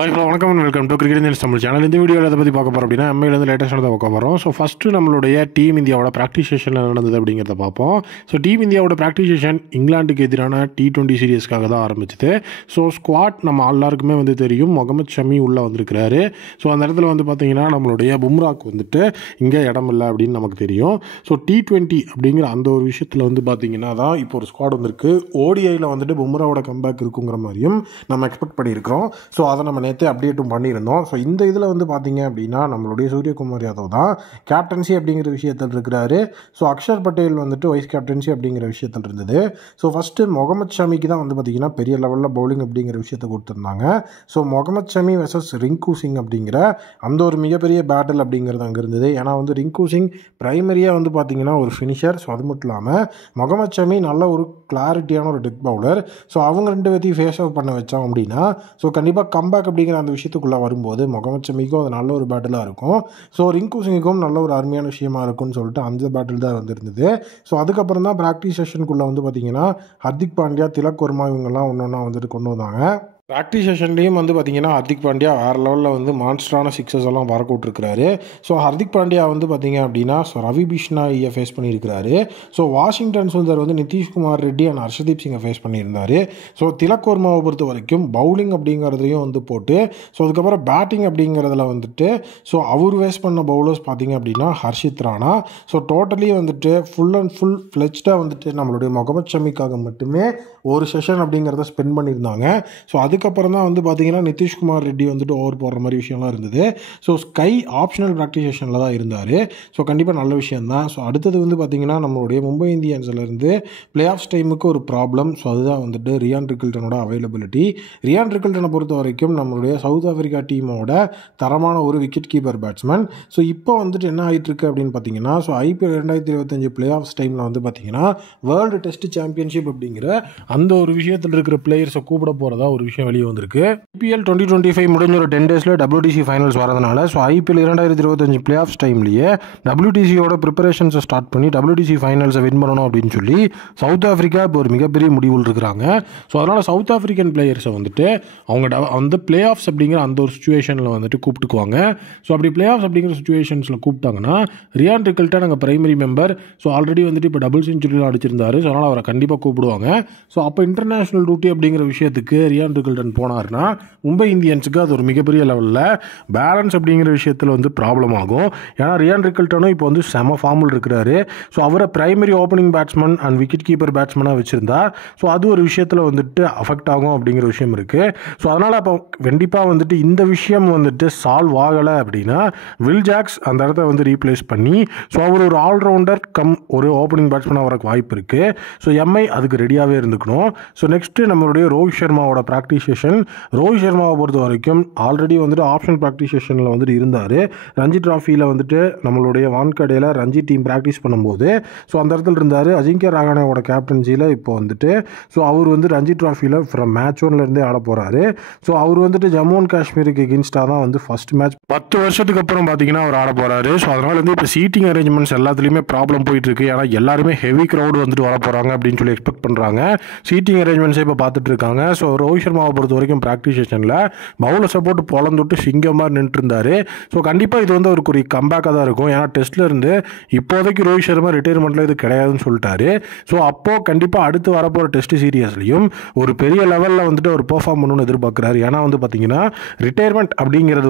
வணக்கம் and welcome to cricket news Tamil channel. இந்த வீடியோவில் எதை பற்றி பார்க்க போகிறோம் அப்படின்னா எம்ஐலேருந்து லேட்டஸ்ட்டாக தான் பார்க்க போகிறோம். ஸோ ஃபஸ்ட்டு நம்மளுடைய டீம் இந்தியாவோட ப்ராக்டிஸ் செஷனில் நடந்தது அப்படிங்கிறத பார்ப்போம். ஸோ டீம் இந்தியாவோட ப்ராக்டிஸ் செஷன் இங்கிலாந்துக்கு எதிரான T20 சீரீஸ்க்காக தான் ஆரம்பிச்சது. ஸோ ஸ்குவாட் நம்ம எல்லாருக்குமே தெரியும், முகமது ஷமி உள்ளே வந்திருக்கிறாரு. ஸோ அந்த இடத்துல பார்த்தீங்கன்னா நம்மளுடைய பும்ராக்கு இங்கே இடம் இல்லை அப்படின்னு நமக்கு தெரியும். ஸோ T20 அப்படிங்கிற அந்த ஒரு விஷயத்தில் பார்த்தீங்கன்னா தான் இப்போ ஒரு ஸ்குவாட் வந்திருக்கு. ஓடிஐயில் பும்ராவோட கம்பேக் இருக்குங்கிற மாதிரியும் நம்ம எக்ஸ்பெக்ட் பண்ணியிருக்கிறோம். ஸோ அதை நம்ம நேற்று அப்டேட்டும் பண்ணியிருந்தோம். ஸோ இந்த இதில் பார்த்தீங்க அப்படின்னா நம்மளுடைய சூரியகுமார் யாதவ் தான் கேப்டன்சி அப்படிங்கிற விஷயத்தில் இருக்கிறாரு. So Axar Patel vice captaincy அப்படிங்கிற விஷயத்தில் இருந்தது. ஸோ ஃபஸ்ட்டு முகமது ஷமிக்கு தான் பார்த்தீங்கன்னா பெரிய லெவலில் பவுலிங் அப்படிங்கிற விஷயத்தை கொடுத்துருந்தாங்க. ஸோ முகமது ஷமி வெர்சஸ் ரிங்கு சிங் அப்படிங்கிற அந்த ஒரு மிகப்பெரிய பேட்டில் அப்படிங்கிறது அங்கே இருந்தது. ஏன்னா ரிங்கு சிங் ப்ரைமரியாக பார்த்தீங்கன்னா ஒரு ஃபினிஷர். ஸோ அது மட்டும் இல்லாமல் முகமது ஷமி நல்ல ஒரு கிளாரிட்டியான ஒரு டெத் பவுலர். ஸோ அவங்க ரெண்டு பேர்த்தையும் ஃபேஸ் ஆஃப் பண்ண வச்சோம் அப்படின்னா ஸோ கண்டிப்பாக கம்பேக் அப்படிங்கிற அந்த விஷயத்துக்குள்ளே வரும்போது முகமது ஷமிக்கும் அது நல்ல ஒரு பேட்டிலாக இருக்கும். ஸோ ரிங்கு சிங்குக்கும் நல்ல ஒரு அருமையான விஷயமா இருக்கும்னு சொல்லிட்டு அந்த பேட்டில் தான் இருந்தது. ஸோ அதுக்கப்புறம் தான் ப்ராக்டிஸ் செஷனுக்குள்ளே பார்த்தீங்கன்னா ஹர்திக் பாண்டியா, திலக் வர்மா இவங்கெல்லாம் ஒன்று ஒன்றா கொண்டு வந்தாங்க. ப்ராக்டிஸ் செஷன்லேயும் பார்த்தீங்கன்னா ஹர்திக் பாண்டியா வேறு லெவலில் மான்ஸ்டரான சிக்ஸஸ் எல்லாம் பறக்க விட்டுருக்கிறாரு. ஸோ ஹர்திக் பாண்டியா பார்த்தீங்க அப்படின்னா ரவி பிஷ்னாயை ஃபேஸ் பண்ணியிருக்கிறாரு. So Washington Sundar Nitish Kumar Reddy and Harshdeep சிங்கை ஃபேஸ் பண்ணியிருந்தார். ஸோ திலக் வர்மாவை பொறுத்த வரைக்கும் பவுலிங் அப்படிங்கிறதையும் போட்டு ஸோ அதுக்கப்புறம் பேட்டிங் அப்படிங்கிறதுல ஸோ அவர் ஃபேஸ் பண்ண பவுலர்ஸ் பார்த்தீங்க அப்படின்னா Harshit Rana. So totally full and full ஃப்ளெஜ்டாக நம்மளுடைய முகமது ஷமிக்காக மட்டுமே ஒரு செஷன் அப்படிங்கிறத ஸ்பெண்ட் பண்ணியிருந்தாங்க. ஸோ அதுக்கப்புறம் தான் பார்த்தீங்கன்னா நிதிஷ்குமார் ரெட்டி ஓவர் போடுற மாதிரி விஷயம்லாம் இருந்தது. ஸோ ஸ்கை ஆப்ஷனல் ப்ராக்டிஸ் செஷனில் தான் இருந்தார். ஸோ கண்டிப்பாக நல்ல விஷயந்தான். ஸோ அடுத்தது பார்த்தீங்கன்னா நம்மளுடைய மும்பை இந்தியன்ஸ்லேருந்து பிளே ஆஃப்ஸ் டைமுக்கு ஒரு ப்ராப்ளம். ஸோ அதுதான் ரியான் ரிக்கில்டனோட அவைலபிலிட்டி. ரியான் ரிக்கில்டனை பொறுத்த வரைக்கும் நம்மளுடைய சவுத் ஆஃப்ரிக்கா டீமோட தரமான ஒரு விக்கெட் கீப்பர் பேட்ஸ்மேன். ஸோ இப்போ என்ன ஆகிட்டுருக்கு அப்படின்னு பார்த்தீங்கன்னா ஸோ IPL 2025 பிளே ஆஃப்ஸ் டைமில் பார்த்தீங்கன்னா வேர்ல்டு டெஸ்ட் சாம்பியன்ஷிப் அப்படிங்கிற அந்த ஒரு விஷயத்தில் இருக்கிற பிளேயர்ஸை கூப்பிட போகிறதா ஒரு விஷயம் வெளியே வந்திருக்கு. IPL 2025 முடிஞ்ச ஒரு 10 டேஸில் WTC ஃபைனல்ஸ் வரதுனால ஸோ IPL 2025 பிளே ஆஃப்ஸ் டைம்லேயே WTCயோட ப்ரிப்பரேஷன்ஸை ஸ்டார்ட் பண்ணி WTC ஃபைனல்ஸை வின் பண்ணணும் அப்படின்னு சொல்லி சவுத் ஆஃப்ரிக்கா இப்போ ஒரு மிகப்பெரிய முடிவில் இருக்கிறாங்க. ஸோ அதனால் சவுத் ஆஃப்ரிக்கன் பிளேயர்ஸை அவங்க பிளே ஆஃப்ஸ் அப்படிங்கிற அந்த ஒரு சுச்சுவேஷனில் கூப்பிட்டுக்குவாங்க. ஸோ அப்படி பிளே ஆஃப்ஸ் அப்படிங்கிற சுச்சுவேஷன்ஸில் கூப்பிட்டாங்கன்னா ரியான் ரிக்கில்டன் அங்கே பிரைமரி மெம்பர். ஸோ ஆல்ரெடி இப்போ டபுள் செஞ்சுரிலாம் அடிச்சிருந்தாரு. ஸோ அதனால் அவரை கண்டிப்பாக கூப்பிடுவாங்க. ஸோ அப்போ இன்டர்நேஷனல் டியூட்டி அப்படிங்கிற விஷயத்துக்கு ரியான் ரிக்கில்டன் போனார்னா மும்பை இந்தியன்ஸுக்கு அது ஒரு மிகப்பெரிய லெவலில் பேலன்ஸ் அப்படிங்கிற விஷயத்தில் ப்ராப்ளம் ஆகும். ஏன்னா ரியான் ரிக்கில்டனும் இப்போ செம ஃபார்மில் இருக்கிறாரு. ஸோ அவரை primary opening batsman and wicket keeper பேட்ஸ்மேனாக வச்சுருந்தா ஸோ அது ஒரு விஷயத்தில் அஃபெக்ட் ஆகும் அப்படிங்கிற விஷயம் இருக்குது. ஸோ அதனால் அப்போ கண்டிப்பாக இந்த விஷயம் சால்வ் ஆகலை அப்படின்னா வில் ஜாக்ஸ் அந்த இடத்த ரீப்ளேஸ் பண்ணி ஸோ அவர் ஒரு ஆல்ரவுண்டர் கம் ஒரு ஓப்பனிங் பேட்ஸ்மேனாக வரக்கு வாய்ப்பு இருக்குது. ஸோ MI அதுக்கு ரெடியாகவே இருந்துக்கணும். ஸோ நெக்ஸ்ட்டு நம்மளுடைய ரோஹித் சர்மாவோட ப்ராக்டிஸ் செஷன். ரோஹித் சர்மாவை பொறுத்த வரைக்கும் ஆல்ரெடி ஆப்ஷனல் ப்ராக்டிஸ் செஷனில் இருந்தார். ரஞ்சி ட்ராஃபியில் நம்மளுடைய வான்கடையில் ரஞ்சி டீம் ப்ராக்டிஸ் பண்ணும்போது ஸோ அந்த இடத்துல இருந்தார். அஜிங்கியா ரஹானேவோட கேப்டன்சியில் இப்போ ஸோ அவர் ரஞ்சி ட்ராஃபியில் ஃப்ரம் மேட்ச் 1லேருந்தே ஆட போகிறாரு. ஸோ அவர் ஜம்மு அண்ட் காஷ்மீருக்கு எகென்ஸ்டாக தான் ஃபர்ஸ்ட் மேட்ச் 10 வருஷத்துக்கு அப்புறம் பார்த்தீங்கன்னா அவர் ஆட போகிறாரு. ஸோ அதனால் இப்போ சீட்டிங் அரேஞ்ச்மெண்ட்ஸ் எல்லாத்துலேயுமே ப்ராப்ளம் போயிட்டுருக்கு. ஏன்னா எல்லாருமே ஹெவி க்ரௌடு வர போகிறாங்க அப்படின்னு சொல்லி எக்ஸ்பெக்ட் பண்ணுறாங்க. சீட்டிங் அரேஞ்ச்மெண்ட்ஸை இப்போ பார்த்துட்டு இருக்காங்க. ஸோ ரோஹித் சர்மாவை பொறுத்த வரைக்கும் ப்ராக்டிஸ் செஷனில் பவுலர் சப்போர்ட் பொழந்துட்டு சிங்கம் மாதிரி நின்றுட்டு இருந்தார். ஸோ கண்டிப்பாக இது அவருக்கு ஒரு கம்பேக்காக தான் இருக்கும். ஏன்னா டெஸ்ட்டில் இருந்து இப்போதைக்கு ரோஹித் சர்மா ரிட்டையர்மெண்ட்டில் இது கிடையாதுன்னு சொல்லிட்டாரு. ஸோ அப்போது கண்டிப்பாக அடுத்து வரப்போகிற டெஸ்ட் சீரியஸ்லையும் ஒரு பெரிய லெவலில் அவர் பெர்ஃபார்ம் பண்ணணும்னு எதிர்பார்க்குறாரு. ஏன்னா பார்த்தீங்கன்னா ரிட்டையர்மெண்ட் அப்படிங்கிறது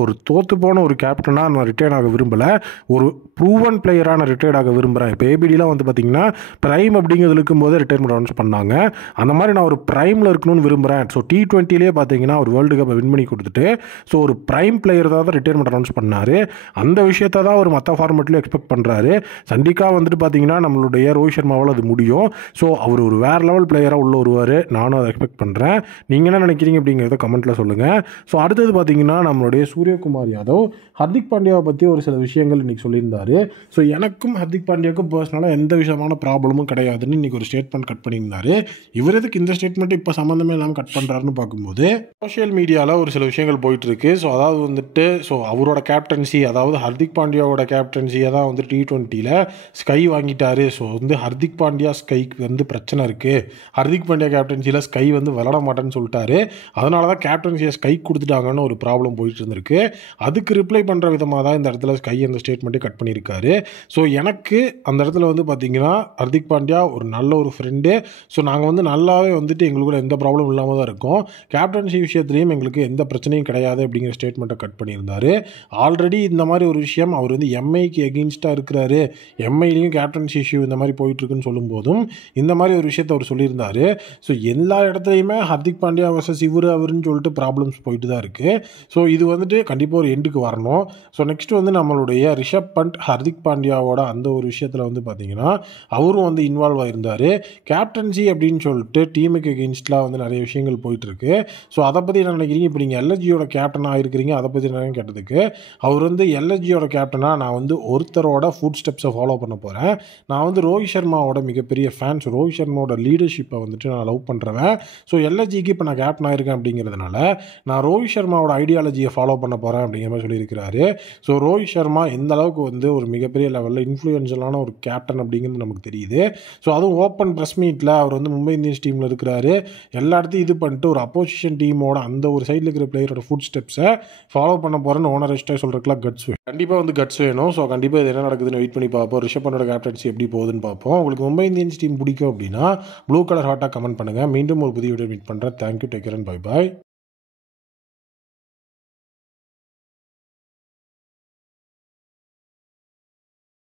ஒரு தோற்று போன ஒரு கேப்டனாக நான் ரிட்டையர்ட் ஆக விரும்பலை, ஒரு ப்ரூவன் பிளேயராக நான் ரிட்டையர்ட் ஆக விரும்புகிறேன். இப்போ ABDலாம் பார்த்தீங்கன்னா பிரைம் அப்படிங்கிறது இருக்கும்போது ரிட்டையர்மெண்ட் அனௌன்ஸ் பண்ணாங்க. அந்த மாதிரி நான் ஒரு பிரைமில் இருக்கணும்னு விரும்புகிறேன். ஸோ T20லேயே பார்த்தீங்கன்னா ஒரு வேர்ல்டு கப்பை வின் பண்ணி கொடுத்துட்டு ஸோ ஒரு பிரைம் பிளேயர் தான் ரிட்டையர்மெண்ட் அனௌன்ஸ் பண்ணார். அந்த விஷயத்தை தான் ஒரு மற்ற ஃபார்மெட்லையும் எக்ஸ்பெக்ட் பண்ணுறாரு. சண்டிக்காக பார்த்தீங்கன்னா நம்மளுடைய ரோஹித் சர்மாவால் அது முடியும். ஸோ அவர் ஒரு வேறு லெவல் பிளேயராக உள்ள வருவார். நானும் அதை எக்ஸ்பெக்ட் பண்ணுறேன். நீங்கள் என்ன நினைக்கிறீங்க அப்படிங்கிறத கமெண்ட்டில் சொல்லுங்கள். ஸோ அடுத்தது பார்த்தீங்கன்னா நம்மளுடைய சூரியகுமார் யாதவ் ஹர்திக் பாண்டியாவை பற்றி ஒரு சில விஷயங்கள் இன்றைக்கி சொல்லியிருந்தார். ஸோ எனக்கும் ஹர்திக் பாண்டியாவுக்கும் பர்சனலாக எந்த விஷயமான ப்ராப்ளமும் கிடையாதுன்னு இன்றைக்கி ஒரு ஸ்டேட்மெண்ட் கட் பண்ணியிருந்தார். இவர் எதுக்கு இந்த ஸ்டேட்மெண்ட் இப்போ சம்மந்தமே இல்லாமல் கட் பண்ணுறாருன்னு பார்க்கும்போது சோஷியல் மீடியாவில் ஒரு சில விஷயங்கள் போயிட்டுருக்கு. ஸோ அதாவது வந்துட்டு அவரோட கேப்டன்சி, அதாவது ஹர்திக் பாண்டியாவோட கேப்டன்சியை தான் வந்து T20யில் ஸ்கை வாங்கிட்டாரு. ஸோ ஹர்திக் பாண்டியா ஸ்கைக்கு பிரச்சனை இருக்குது, ஹர்திக் பாண்டியா கேப்டன்சியில் ஸ்கை விளாட மாட்டேன்னு சொல்லிட்டாரு, அதனால தான் கேப்டன்சியை ஸ்கை கொடுத்துட்டாங்கன்னு ஒரு ப்ராப்ளம் போயிட்டு இருந்திருக்கு. அதுக்கு ரிப்ளை பண்ணுற விதமாக தான் இந்த இடத்துல ஸ்கை அந்த ஸ்டேட்மெண்ட்டை கட் பண்ணியிருக்காரு. ஸோ எனக்கு அந்த இடத்துல பார்த்தீங்கன்னா ஹர்திக் பாண்டியா ஒரு நல்ல ஒரு ஃப்ரெண்டு. ஸோ நாங்கள் நல்லாவே எங்களுக்குள்ள எந்த ப்ராப்ளம் இல்லாமல் தான் இருக்கோம், கேப்டன்சி விஷயத்துலையும் எங்களுக்கு எந்த பிரச்சனையும் கிடையாது அப்படிங்கிற ஸ்டேட்மெண்ட்டை கட் பண்ணியிருந்தார். ஆல்ரெடி இந்த மாதிரி ஒரு விஷயம் அவர் எம்ஐக்கு எகெயின்ஸ்டாக இருக்கிறாரு, எம்ஐலையும் கேப்டன்சி இஷ்யூ இந்த மாதிரி போயிட்டுருக்குன்னு சொல்லும்போதும் இந்த மாதிரி ஒரு விஷயத்தை அவர் சொல்லியிருந்தார். ஸோ எல்லா இடத்துலையுமே ஹர்திக் பாண்டியா வர்சஸ் அவருன்னு சொல்லிட்டு ப்ராப்ளம்ஸ் போயிட்டு தான் இருக்குது. ஸோ இது கண்டிப்பாக ஒரு எண்டுக்கு வரணும். ஸோ நெக்ஸ்ட் நம்மளுடைய ரிஷப் பண்ட் ஹர்திக் பாண்டியாவோட அந்த ஒரு விஷயத்தில் பார்த்தீங்கன்னா அவரும் இன்வால்வ் ஆகியிருந்தார். கேப்டன்சி அப்படின்னு சொல்லிட்டு டீமுக்கு எகெயின்ஸ்டாக நிறைய விஷயங்கள் போயிட்டுருக்கு. ஸோ அதை பற்றி என்ன நினைக்கிறீங்க? இப்போ நீங்கள் எல்எஸ்ஜியோட கேப்டனாக இருக்கிறீங்க, அதை பற்றி என்ன கேட்டதுக்கு அவர் எல்எஸ்ஜியோட கேப்டனாக நான் ஒருத்தரோட ஃபுட் ஸ்டெப்ஸை ஃபாலோ பண்ண போகிறேன், நான் ரோஹித் சர்மாவோட மிகப்பெரிய ஃபேன்ஸ், ரோஹித் சர்மாவோட லீடர்ஷிப்பை நான் லவ் பண்ணுறேன். ஸோ எல்எஸ்ஜிக்கு இப்போ நான் கேப்டன் ஆகிருக்கேன் அப்படிங்கிறதுனால நான் ரோஹித் சர்மாவோட ஐடியாலஜியை ஃபாலோ பண்ண போகிறேன் அப்படிங்கிற மாதிரி சொல்லியிருக்கிறாரு. ஸோ ரோஹித் சர்மா எந்த அளவுக்கு ஒரு மிகப்பெரிய லெவலில் இன்ஃப்ளூயன்ஷியலான ஒரு கேப்டன் அப்படிங்கிறது நமக்கு தெரியுது. ஸோ அதுவும் ஓப்பன் ப்ரெஸ் மீட்டில் அவர் மும்பை இந்தியன்ஸ் டீமில் இருக்கிறாரு, எல்லா இடத்தையும் இது பண்ணிட்டு ஒரு அப்போசிஷன் டீமோட அந்த ஒரு சைடில் இருக்கிற பிளேயரோட ஃபுட் ஸ்டெப்ஸை ஃபாலோ பண்ண போகிறேன்னு ஓனரிஸ்ட்டாக சொல்கிறதுக்குலாம் கட்ஸ் வேணும், கண்டிப்பாக கட்ஸ் வேணும். ஸோ கண்டிப்பாக இது என்ன நடக்குதுன்னு வெயிட் பண்ணி பார்ப்போம். ரிஷப் பண்டோட கேப்டன்சி எப்படி போகுதுன்னு பார்ப்போம். உங்களுக்கு மும்பை இந்தியன்ஸ் டீம் பிடிக்கும் அப்படின்னா ப்ளூ கலர் ஹாட்டாக கமெண்ட் பண்ணுங்கள். மீண்டும் ஒரு புதிய வீடியோ மீட் பண்ணுறேன். Thank you, take care and bye bye.